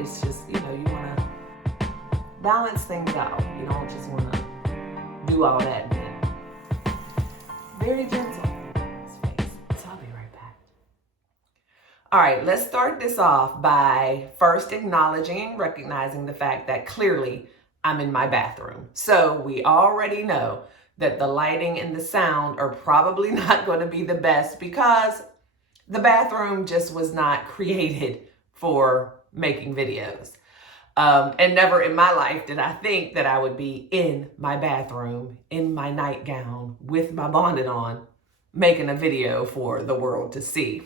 it's just, you know, you want to balance things out. You don't just want to do all that and then very gentle. So I'll be right back. All right, let's start this off by first acknowledging and recognizing the fact that clearly I'm in my bathroom. So we already know that the lighting and the sound are probably not going to be the best because the bathroom just was not created for making videos. And never in my life did I think that I would be in my bathroom, in my nightgown, with my bonnet on, making a video for the world to see.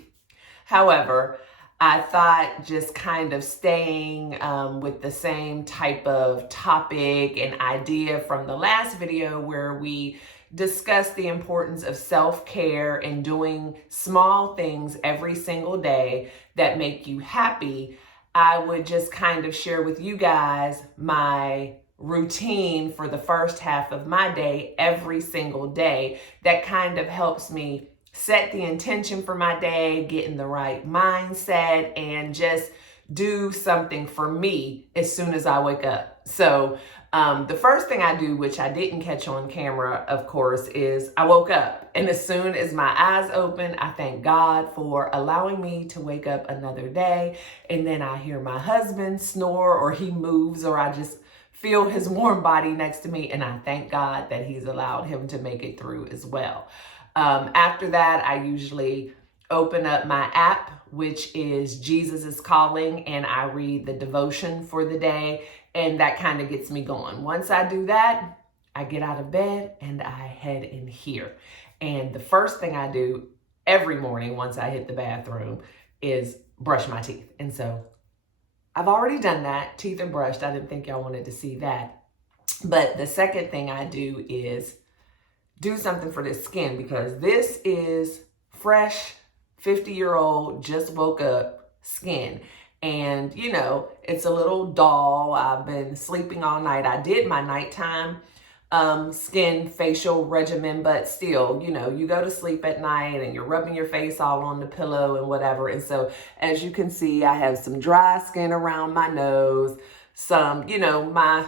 However, I thought just kind of staying with the same type of topic and idea from the last video where we discussed the importance of self-care and doing small things every single day that make you happy, I would just kind of share with you guys my routine for the first half of my day every single day that kind of helps me set the intention for my day, get in the right mindset, and just do something for me as soon as I wake up. So the first thing I do, which I didn't catch on camera, of course, is I woke up. And as soon as my eyes open, I thank God for allowing me to wake up another day. And then I hear my husband snore, or he moves, or I just feel his warm body next to me. And I thank God that he's allowed him to make it through as well. After that, I usually open up my app, which is Jesus is Calling, and I read the devotion for the day, and that kind of gets me going. Once I do that, I get out of bed and I head in here. And the first thing I do every morning once I hit the bathroom is brush my teeth. And so I've already done that. Teeth are brushed. I didn't think y'all wanted to see that. But the second thing I do is do something for the skin, because this is fresh, 50-year-old, just woke up skin. And, you know, it's a little dull. I've been sleeping all night. I did my nighttime skin facial regimen, but still, you know, you go to sleep at night and you're rubbing your face all on the pillow and whatever. And so, as you can see, I have some dry skin around my nose, some, you know, my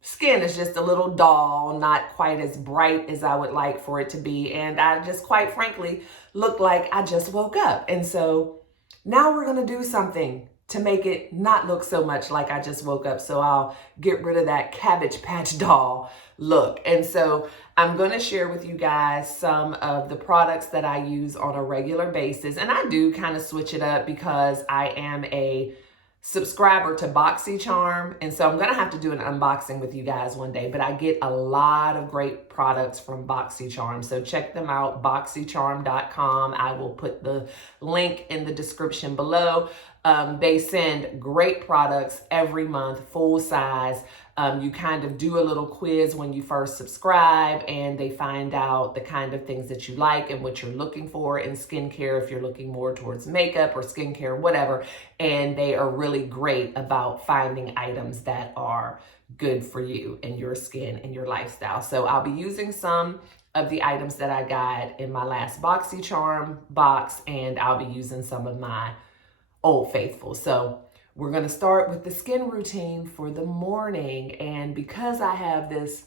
skin is just a little dull, not quite as bright as I would like for it to be. And I just, quite frankly, look like I just woke up. And so now we're going to do something to make it not look so much like I just woke up. So I'll get rid of that Cabbage Patch doll look. And so I'm going to share with you guys some of the products that I use on a regular basis. And I do kind of switch it up because I am a subscriber to BoxyCharm, and so I'm gonna have to do an unboxing with you guys one day, but I get a lot of great products from BoxyCharm, so check them out, boxycharm.com. I will put the link in the description below. They send great products every month, full size. You kind of do a little quiz when you first subscribe, and they find out the kind of things that you like and what you're looking for in skincare, if you're looking more towards makeup or skincare, whatever. And they are really great about finding items that are good for you and your skin and your lifestyle. So I'll be using some of the items that I got in my last BoxyCharm box, and I'll be using some of my Old Faithful. So we're going to start with the skin routine for the morning. And because I have this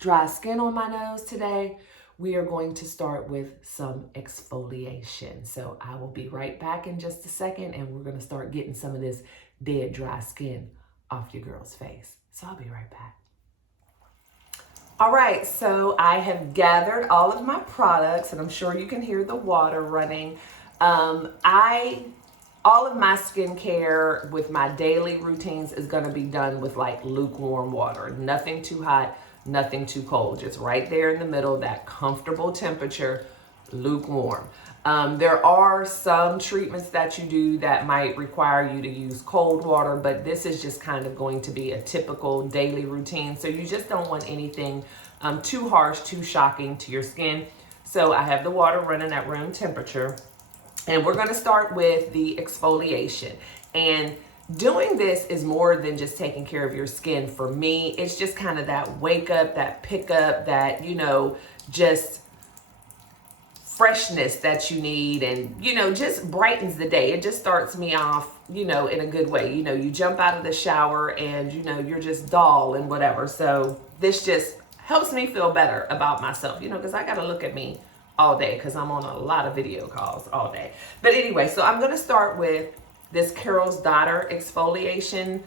dry skin on my nose today, we are going to start with some exfoliation. So I will be right back in just a second, and we're going to start getting some of this dead dry skin off your girl's face. So I'll be right back. All right, so I have gathered all of my products, and I'm sure you can hear the water running. All of my skincare with my daily routines is going to be done with like lukewarm water. Nothing too hot, nothing too cold. Just right there in the middle, that comfortable temperature, lukewarm. There are some treatments that you do that might require you to use cold water, but this is just kind of going to be a typical daily routine. So you just don't want anything too harsh, too shocking to your skin. So I have the water running at room temperature. And we're going to start with the exfoliation. And doing this is more than just taking care of your skin. For me, it's just kind of that wake up, that pick up, that, you know, just freshness that you need, and you know, just brightens the day. It just starts me off, you know, in a good way. You know, you jump out of the shower and you know, you're just dull and whatever. So this just helps me feel better about myself, you know, because I got to look at me all day because I'm on a lot of video calls all day. But anyway, so I'm going to start with this Carol's Daughter exfoliation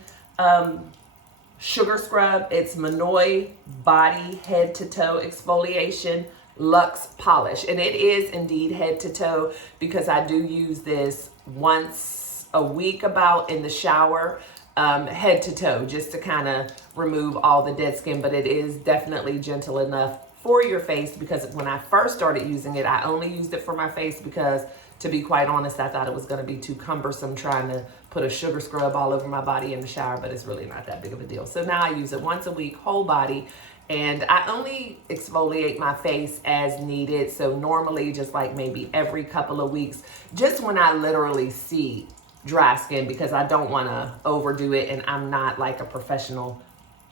sugar scrub. It's Manoi Body Head to Toe Exfoliation Luxe Polish. And it is indeed head to toe because I do use this once a week about in the shower, head to toe, just to kind of remove all the dead skin. But it is definitely gentle enough for your face, because when I first started using it, I only used it for my face because, to be quite honest, I thought it was going to be too cumbersome trying to put a sugar scrub all over my body in the shower, but it's really not that big of a deal. So now I use it once a week, whole body, and I only exfoliate my face as needed. So normally just like maybe every couple of weeks, just when I literally see dry skin, because I don't want to overdo it, and I'm not like a professional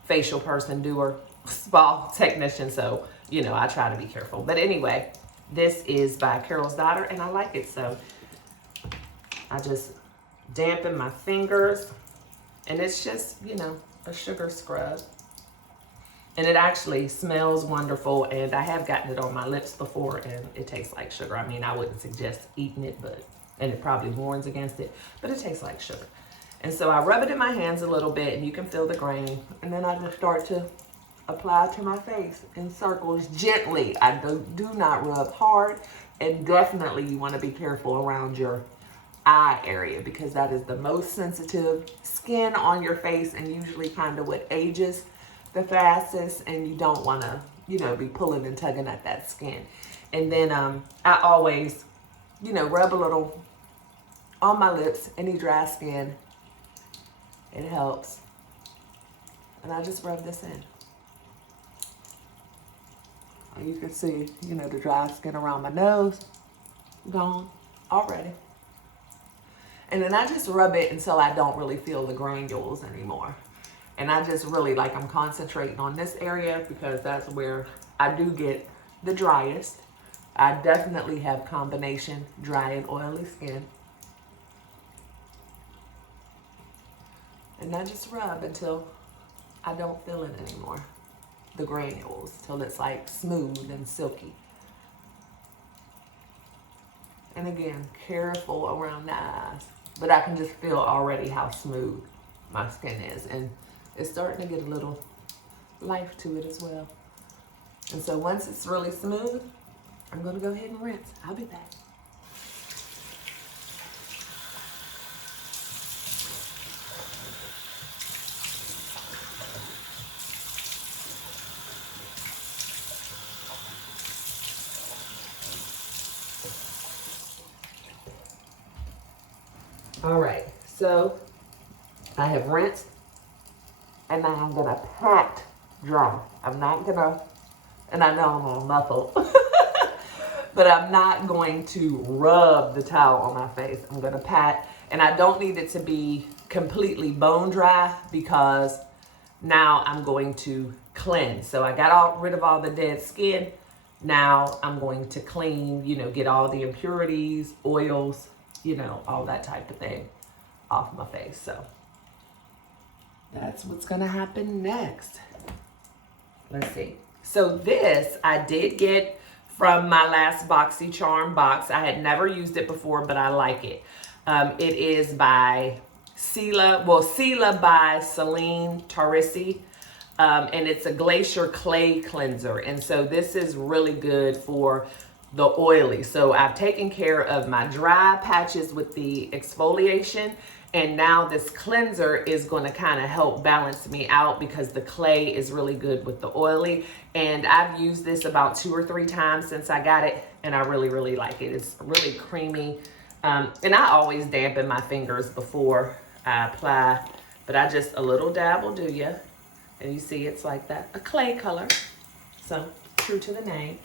facial person, doer, spa technician, so you know, I try to be careful. But anyway, this is by Carol's Daughter, and I like it. So I just dampen my fingers, and it's just, you know, a sugar scrub. And it actually smells wonderful, and I have gotten it on my lips before, and it tastes like sugar. I mean, I wouldn't suggest eating it, but, and it probably warns against it, but it tastes like sugar. And so I rub it in my hands a little bit, and you can feel the grain, and then I just start to apply to my face in circles gently. I do not rub hard, and definitely you want to be careful around your eye area, because that is the most sensitive skin on your face, and usually kind of what ages the fastest, and you don't want to, you know, be pulling and tugging at that skin. And then I always, you know, rub a little on my lips, any dry skin. It helps. And I just rub this in. You can see, you know, the dry skin around my nose gone already. And then I just rub it until I don't really feel the granules anymore. And I just really, like, I'm concentrating on this area because that's where I do get the driest. I definitely have combination dry and oily skin. And I just rub until I don't feel it anymore. The granules, till it's like smooth and silky. And again, careful around the eyes, but I can just feel already how smooth my skin is, and it's starting to get a little life to it as well. And so once it's really smooth, I'm going to go ahead and rinse. I'll be back. All right, so I have rinsed, and now I'm gonna pat dry. I'm not gonna, and I know I'm all muffled, but I'm not going to rub the towel on my face. I'm gonna pat, and I don't need it to be completely bone dry because now I'm going to cleanse. So I got rid of all the dead skin. Now I'm going to clean, you know, get all the impurities, oils, you know, all that type of thing off my face. So that's what's gonna happen next. Let's see. So this I did get from my last BoxyCharm box. I had never used it before, but I like it. It is by Sela by Celine Tarisi. And it's a glacier clay cleanser. And so this is really good for the oily. So I've taken care of my dry patches with the exfoliation, and now this cleanser is going to kind of help balance me out because the clay is really good with the oily. And I've used this about 2 or 3 times since I got it, and I really, really like it. It's really creamy. And I always dampen my fingers before I apply, but I just a little dab will do ya. And you see it's like that, a clay color. So true to the name.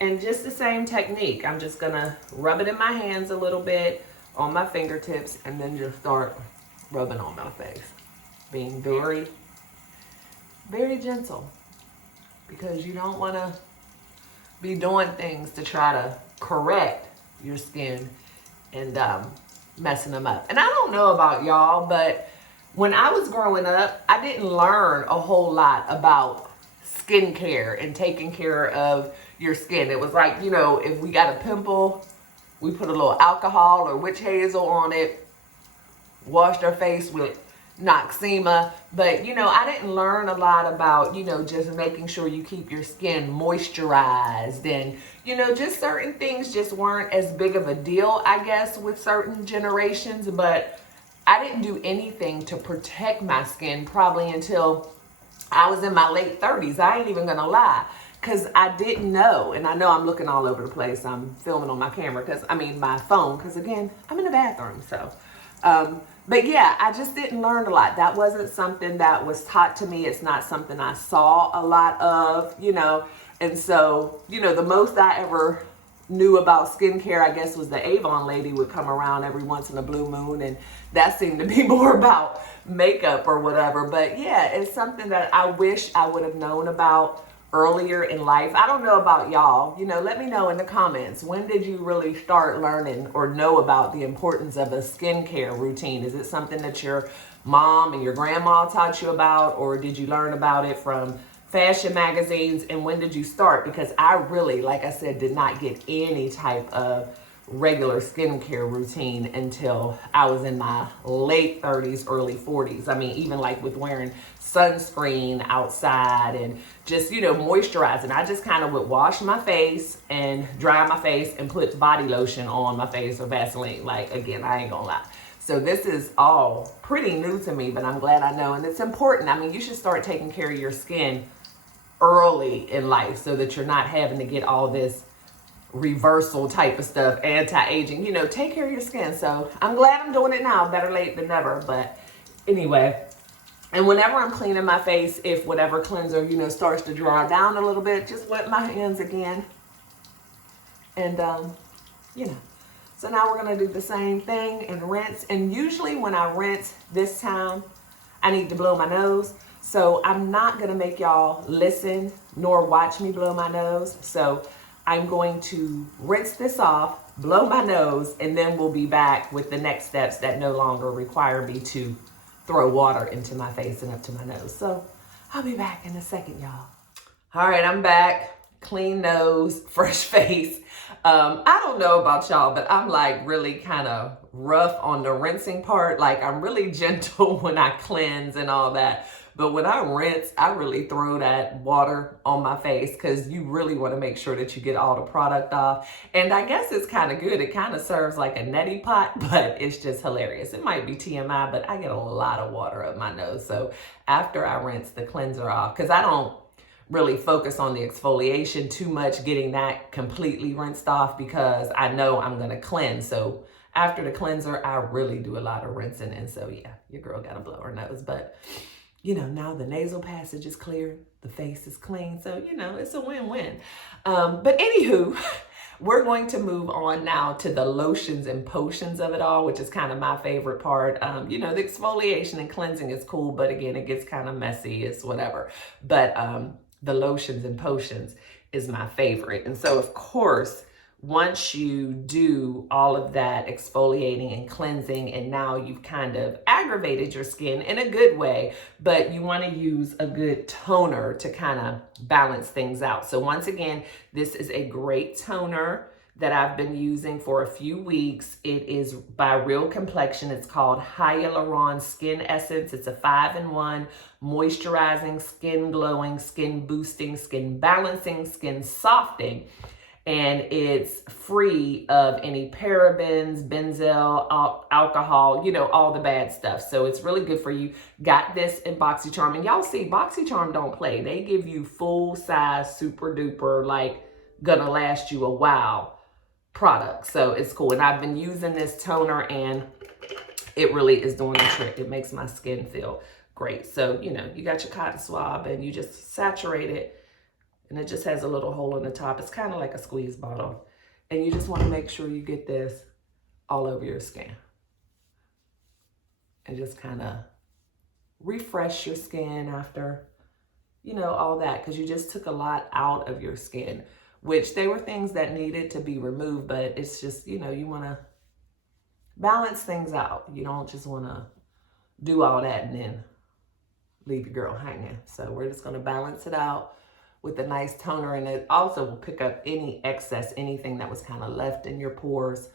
And just the same technique. I'm just gonna rub it in my hands a little bit, on my fingertips, and then just start rubbing on my face. Being very, very gentle, because you don't wanna be doing things to try to correct your skin and messing them up. And I don't know about y'all, but when I was growing up, I didn't learn a whole lot about skincare and taking care of your skin. It was like, you know, if we got a pimple, we put a little alcohol or witch hazel on it, washed our face with Noxema. But, you know, I didn't learn a lot about, you know, just making sure you keep your skin moisturized. And, you know, just certain things just weren't as big of a deal, I guess, with certain generations. But I didn't do anything to protect my skin probably until I was in my late 30s. I ain't even gonna lie, because I didn't know. And I know I'm looking all over the place. I'm filming on my camera, my phone, because again, I'm in the bathroom. So, but yeah, I just didn't learn a lot. That wasn't something that was taught to me. It's not something I saw a lot of, you know. And so, you know, the most I ever knew about skincare, I guess, was the Avon lady would come around every once in a blue moon, and that seemed to be more about makeup or whatever. But yeah, it's something that I wish I would have known about earlier in life. I don't know about y'all. You know, let me know in the comments. When did you really start learning or know about the importance of a skincare routine? Is it something that your mom and your grandma taught you about, or did you learn about it from fashion magazines? And when did you start? Because I really, like I said, did not get any type of regular skincare routine until I was in my late 30s, early 40s. I mean, even like with wearing sunscreen outside and just, you know, moisturizing. I just kind of would wash my face and dry my face and put body lotion on my face or Vaseline. Like, again, I ain't gonna lie. So this is all pretty new to me, but I'm glad I know. And it's important. I mean, you should start taking care of your skin early in life so that you're not having to get all this reversal type of stuff, anti-aging. You know, take care of your skin. So I'm glad I'm doing it now. Better late than never. But anyway, and whenever I'm cleaning my face, if whatever cleanser, you know, starts to dry down a little bit, just wet my hands again. And, you know, so now we're going to do the same thing and rinse. And usually when I rinse this time, I need to blow my nose. So I'm not going to make y'all listen nor watch me blow my nose. So I'm going to rinse this off, blow my nose, and then we'll be back with the next steps that no longer require me to throw water into my face and up to my nose. So I'll be back in a second, y'all. All right, I'm back. Clean nose, fresh face. I don't know about y'all, but I'm like really kind of rough on the rinsing part. Like I'm really gentle when I cleanse and all that. But when I rinse, I really throw that water on my face because you really want to make sure that you get all the product off. And I guess it's kind of good. It kind of serves like a neti pot, but it's just hilarious. It might be TMI, but I get a lot of water up my nose. So after I rinse the cleanser off, because I don't really focus on the exfoliation too much, getting that completely rinsed off because I know I'm going to cleanse. So after the cleanser, I really do a lot of rinsing. And so, yeah, your girl got to blow her nose. But you know, now the nasal passage is clear, the face is clean. So, you know, it's a win-win. But anywho, we're going to move on now to the lotions and potions of it all, which is kind of my favorite part. You know, the exfoliation and cleansing is cool, but again, it gets kind of messy. It's whatever. But the lotions and potions is my favorite. And so, of course, once you do all of that exfoliating and cleansing, and now you've kind of aggravated your skin in a good way, but you want to use a good toner to kind of balance things out. So once again, this is a great toner that I've been using for a few weeks. It is by Real Complexion. It's called Hyaluron Skin Essence. It's a 5-in-1 moisturizing, skin glowing, skin boosting, skin balancing, skin softening. And it's free of any parabens, benzyl, alcohol, you know, all the bad stuff. So it's really good for you. Got this in BoxyCharm. And y'all see, BoxyCharm don't play. They give you full size, super duper, like gonna last you a while product. So it's cool. And I've been using this toner and it really is doing the trick. It makes my skin feel great. So, you know, you got your cotton swab and you just saturate it. And it just has a little hole in the top. It's kind of like a squeeze bottle. And you just want to make sure you get this all over your skin. And just kind of refresh your skin after, you know, all that. Because you just took a lot out of your skin which they were things that needed to be removed, but it's just, you know, you want to balance things out. You don't just want to do all that and then leave your girl hanging. So we're just going to balance it out with a nice toner, and it also will pick up any excess, anything that was kind of left in your pores.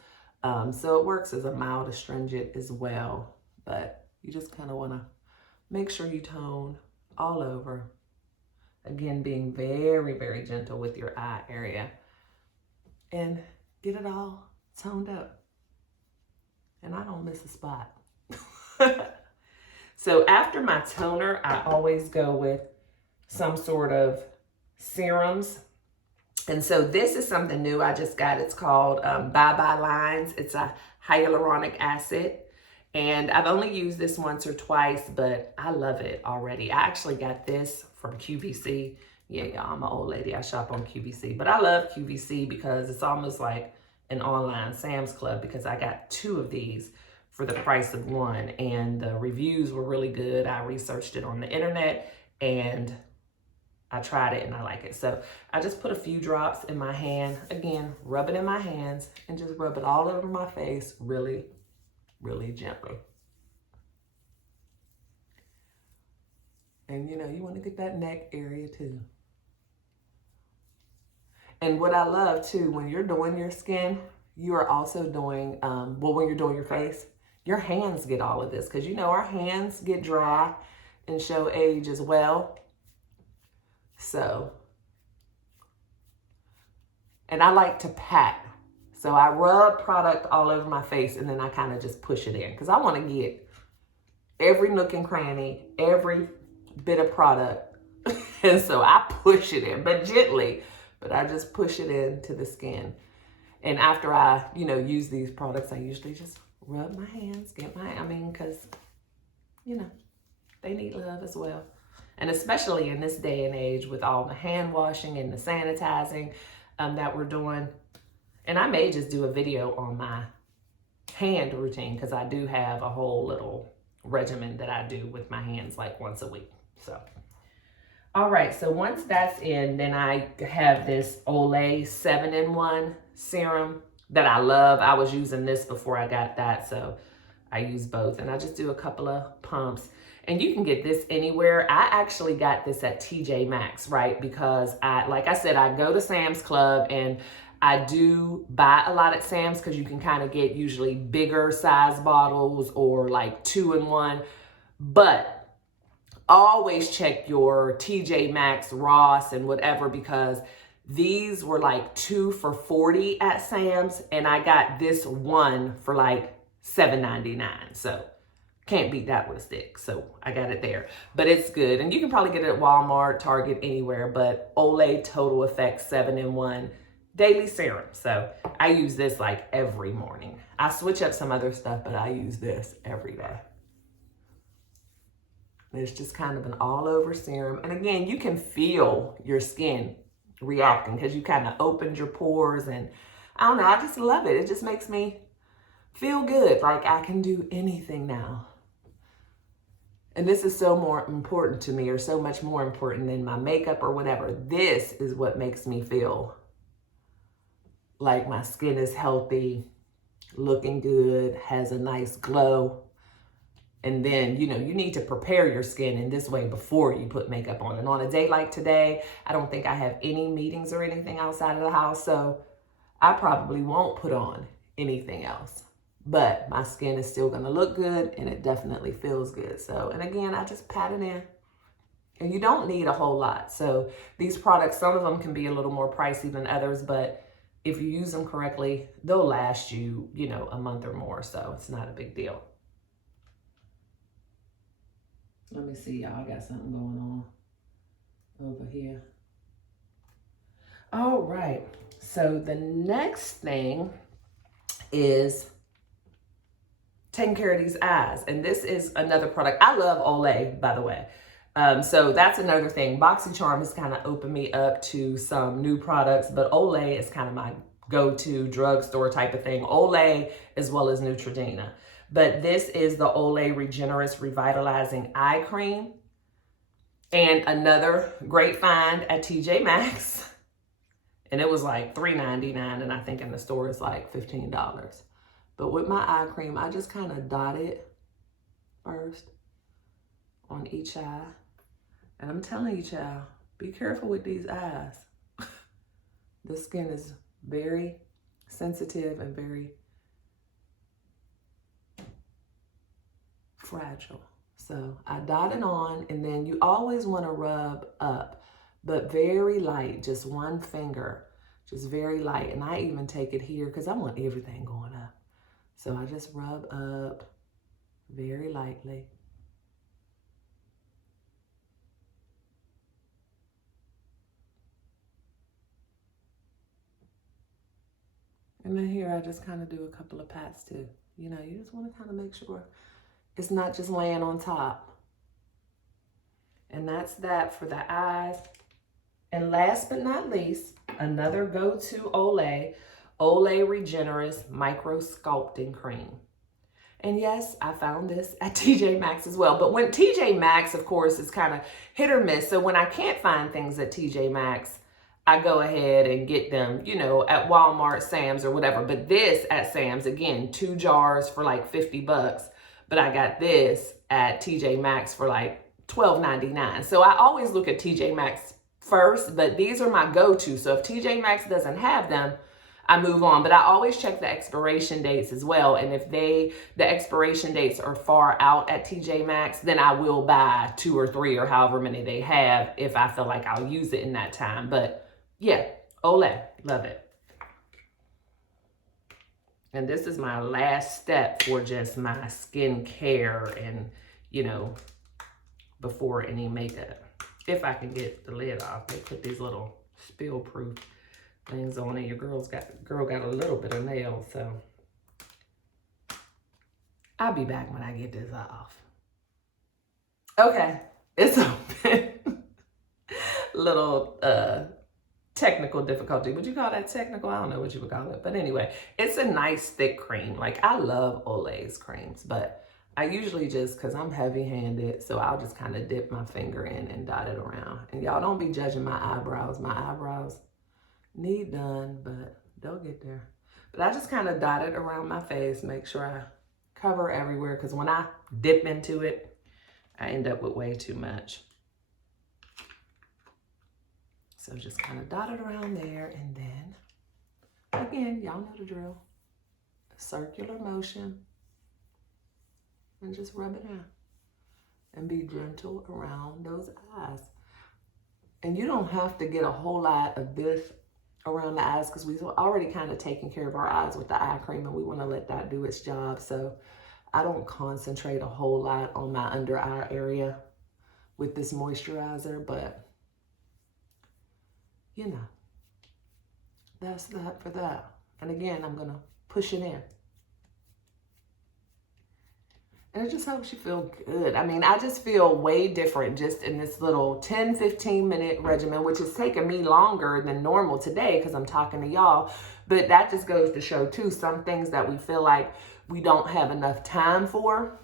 So it works as a mild astringent as well, but you just kind of want to make sure you tone all over. Again, being very, very gentle with your eye area and get it all toned up. And I don't miss a spot. So after my toner, I always go with some sort of serums. And so this is something new I just got. It's called Bye Bye Lines. It's a hyaluronic acid. And I've only used this once or twice, but I love it already. I actually got this from QVC. Yeah, y'all, I'm an old lady. I shop on QVC. But I love QVC because it's almost like an online Sam's Club, because I got 2 of these for the price of 1. And the reviews were really good. I researched it on the internet and I tried it and I like it. So I just put a few drops in my hand. Again, rub it in my hands and just rub it all over my face really, really gently. And you know, you want to get that neck area too. And what I love too, when you're doing your skin, you are also doing, when you're doing your face, your hands get all of this, because you know our hands get dry and show age as well. So, and I like to pat. So I rub product all over my face and then I kind of just push it in, because I want to get every nook and cranny, every bit of product. And so I push it in, but gently, but I just push it into the skin. And after I, you know, use these products, I usually just rub my hands, because, you know, they need love as well. And especially in this day and age with all the hand washing and the sanitizing that we're doing. And I may just do a video on my hand routine, because I do have a whole little regimen that I do with my hands like once a week. So, all right. So once that's in, then I have this Olay 7-in-1 serum that I love. I was using this before I got that, so I use both. And I just do a couple of pumps. And you can get this anywhere. I actually got this at TJ Maxx, right? Because like I said, I go to Sam's Club and I do buy a lot at Sam's, because you can kind of get usually bigger size bottles or like 2-in-1. But always check your TJ Maxx, Ross, and whatever, because these were like 2 for $40 at Sam's, and I got this one for like $7.99. So can't beat that with a stick. So I got it there, but it's good. And you can probably get it at Walmart, Target, anywhere, but Olay Total Effect 7-in-1 Daily Serum. So I use this like every morning. I switch up some other stuff, but I use this every day. It's just kind of an all over serum. And again, you can feel your skin reacting because you kind of opened your pores, and I don't know, I just love it. It just makes me feel good. Like I can do anything now. And this is so more important to me, or so much more important than my makeup or whatever. This is what makes me feel like my skin is healthy, looking good, has a nice glow. And then, you know, you need to prepare your skin in this way before you put makeup on. And on a day like today, I don't think I have any meetings or anything outside of the house, so I probably won't put on anything else. But my skin is still gonna look good, and it definitely feels good. So, and again, I just pat it in. And you don't need a whole lot. So these products, some of them can be a little more pricey than others, but if you use them correctly, they'll last you, you know, a month or more. So it's not a big deal. Let me see, y'all. I got something going on over here. All right. So the next thing is taking care of these eyes. And this is another product. I love Olay, by the way. So that's another thing. BoxyCharm has kind of opened me up to some new products, but Olay is kind of my go-to drugstore type of thing. Olay as well as Neutrogena. But this is the Olay Regenerist Revitalizing Eye Cream. And another great find at TJ Maxx. And it was like $3.99, and I think in the store it's like $15. But with my eye cream, I just kind of dot it first on each eye. And I'm telling you, child, be careful with these eyes. The skin is very sensitive and very fragile. So I dot it on, and then you always want to rub up, but very light, just one finger, just very light. And I even take it here because I want everything going up. So I just rub up very lightly. And then here I just kind of do a couple of pats too. You know, you just want to kind of make sure it's not just laying on top. And that's that for the eyes. And last but not least, another go-to Olay Regenerist Micro Sculpting Cream. And yes, I found this at TJ Maxx as well. But when TJ Maxx, of course, is kind of hit or miss. So when I can't find things at TJ Maxx, I go ahead and get them, you know, at Walmart, Sam's, or whatever. But this at Sam's, again, 2 jars for like $50. But I got this at TJ Maxx for like $12.99. So I always look at TJ Maxx first, but these are my go-to. So if TJ Maxx doesn't have them, I move on. But I always check the expiration dates as well. And if the expiration dates are far out at TJ Maxx, then I will buy 2 or 3 or however many they have if I feel like I'll use it in that time. But yeah, Olay, love it. And this is my last step for just my skincare and, you know, before any makeup. If I can get the lid off, they put these little spill-proof things on it. Your girl got a little bit of nail, so I'll be back when I get this off. Okay, it's open. Little technical difficulty. Would you call that technical? I don't know what you would call it. But anyway, it's a nice thick cream. Like, I love Olay's creams, but I usually just, because I'm heavy-handed, so I'll just kind of dip my finger in and dot it around. And y'all don't be judging my eyebrows. My eyebrows need done, but they'll get there. But I just kind of dot it around my face, make sure I cover everywhere, because when I dip into it, I end up with way too much. So just kind of dot it around there, and then, again, y'all know the drill. Circular motion, and just rub it in. And be gentle around those eyes. And you don't have to get a whole lot of this around the eyes, because we've already kind of taken care of our eyes with the eye cream, and we want to let that do its job. So I don't concentrate a whole lot on my under eye area with this moisturizer, but you know, that's that for that. And again, I'm gonna push it in. And it just helps you feel good. I mean, I just feel way different just in this little 10-15 minute regimen, which has taken me longer than normal today because I'm talking to y'all. But that just goes to show too, some things that we feel like we don't have enough time for.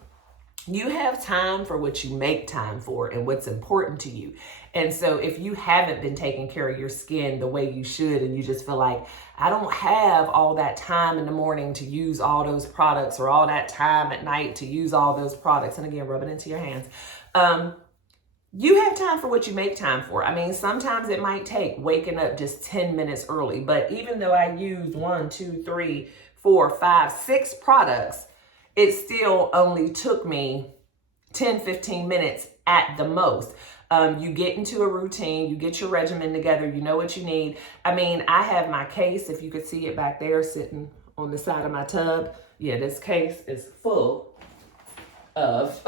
You have time for what you make time for and what's important to you. And so if you haven't been taking care of your skin the way you should, and you just feel like, I don't have all that time in the morning to use all those products, or all that time at night to use all those products, and again, rub it into your hands. You have time for what you make time for. I mean, sometimes it might take waking up just 10 minutes early, but even though I used 1, 2, 3, 4, 5, 6 products, it still only took me 10-15 minutes at the most. You get into a routine, you get your regimen together, you know what you need. I mean, I have my case, if you could see it back there sitting on the side of my tub. Yeah, this case is full of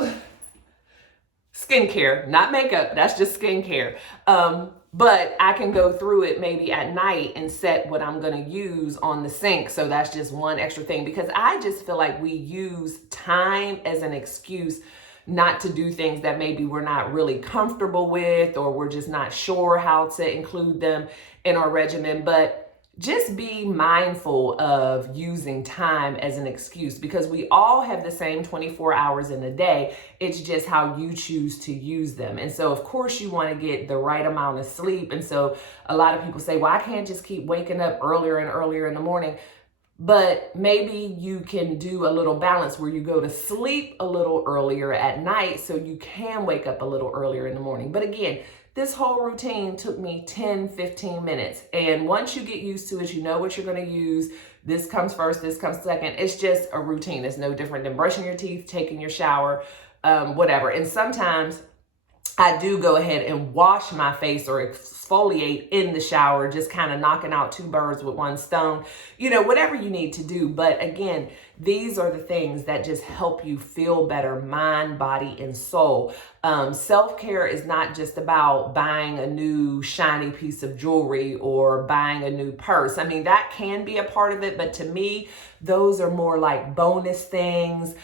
skincare, not makeup, that's just skincare. But I can go through it maybe at night and set what I'm gonna use on the sink. So that's just one extra thing, because I just feel like we use time as an excuse not to do things that maybe we're not really comfortable with, or we're just not sure how to include them in our regimen. But just be mindful of using time as an excuse, because we all have the same 24 hours in a day. It's just how you choose to use them. And so, of course, you want to get the right amount of sleep. And so a lot of people say, well, I can't just keep waking up earlier and earlier in the morning. But maybe you can do a little balance where you go to sleep a little earlier at night so you can wake up a little earlier in the morning. But again, this whole routine took me 10, 15 minutes. And once you get used to it, you know what you're going to use. This comes first, this comes second. It's just a routine. It's no different than brushing your teeth, taking your shower, whatever. And sometimes I do go ahead and wash my face or exfoliate in the shower, just kind of knocking out two birds with one stone, you know, whatever you need to do. But again, these are the things that just help you feel better, mind, body, and soul. Self-care is not just about buying a new shiny piece of jewelry or buying a new purse. I mean, that can be a part of it, but to me, those are more like bonus things,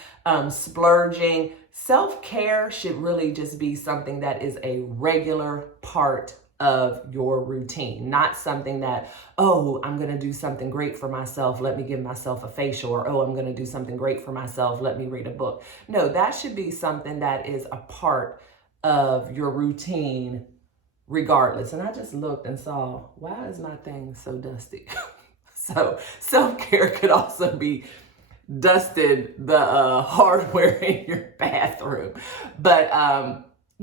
splurging. Self-care should really just be something that is a regular part of your routine, not something that, oh, I'm going to do something great for myself. Let me give myself a facial, or, oh, I'm going to do something great for myself. Let me read a book. No, that should be something that is a part of your routine regardless. And I just looked and saw, why is my thing so dusty? So self-care could also be dusted the hardware in your bathroom. But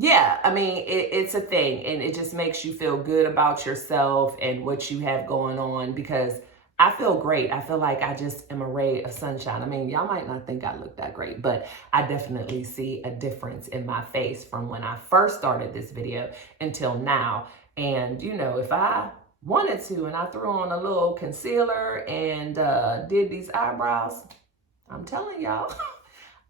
yeah, I mean, it's a thing, and it just makes you feel good about yourself and what you have going on, because I feel great. I feel like I just am a ray of sunshine. I mean, y'all might not think I look that great, but I definitely see a difference in my face from when I first started this video until now. And, you know, if I wanted to and I threw on a little concealer and did these eyebrows, I'm telling y'all,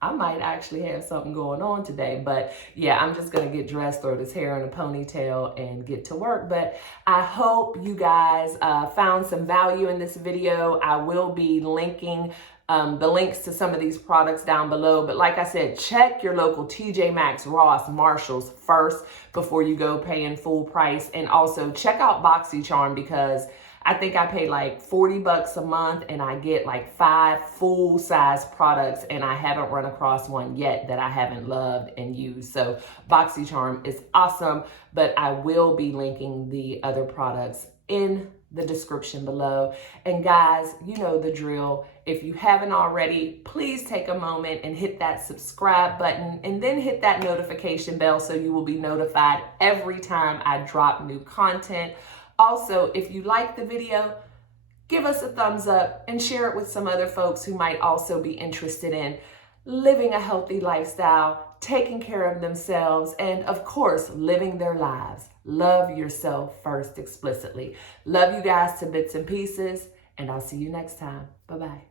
I might actually have something going on today. But yeah, I'm just going to get dressed, throw this hair in a ponytail, and get to work. But I hope you guys found some value in this video. I will be linking the links to some of these products down below. But like I said, check your local TJ Maxx, Ross, Marshalls first before you go paying full price. And also check out BoxyCharm, because I think I pay like 40 bucks a month and I get like 5 full-size products, and I haven't run across one yet that I haven't loved and used. So BoxyCharm is awesome, but I will be linking the other products in the description below. And guys, you know the drill. If you haven't already, please take a moment and hit that subscribe button, and then hit that notification bell so you will be notified every time I drop new content. Also, if you like the video, give us a thumbs up and share it with some other folks who might also be interested in living a healthy lifestyle, taking care of themselves, and of course, living their lives. Love yourself first explicitly. Love you guys to bits and pieces, and I'll see you next time. Bye-bye.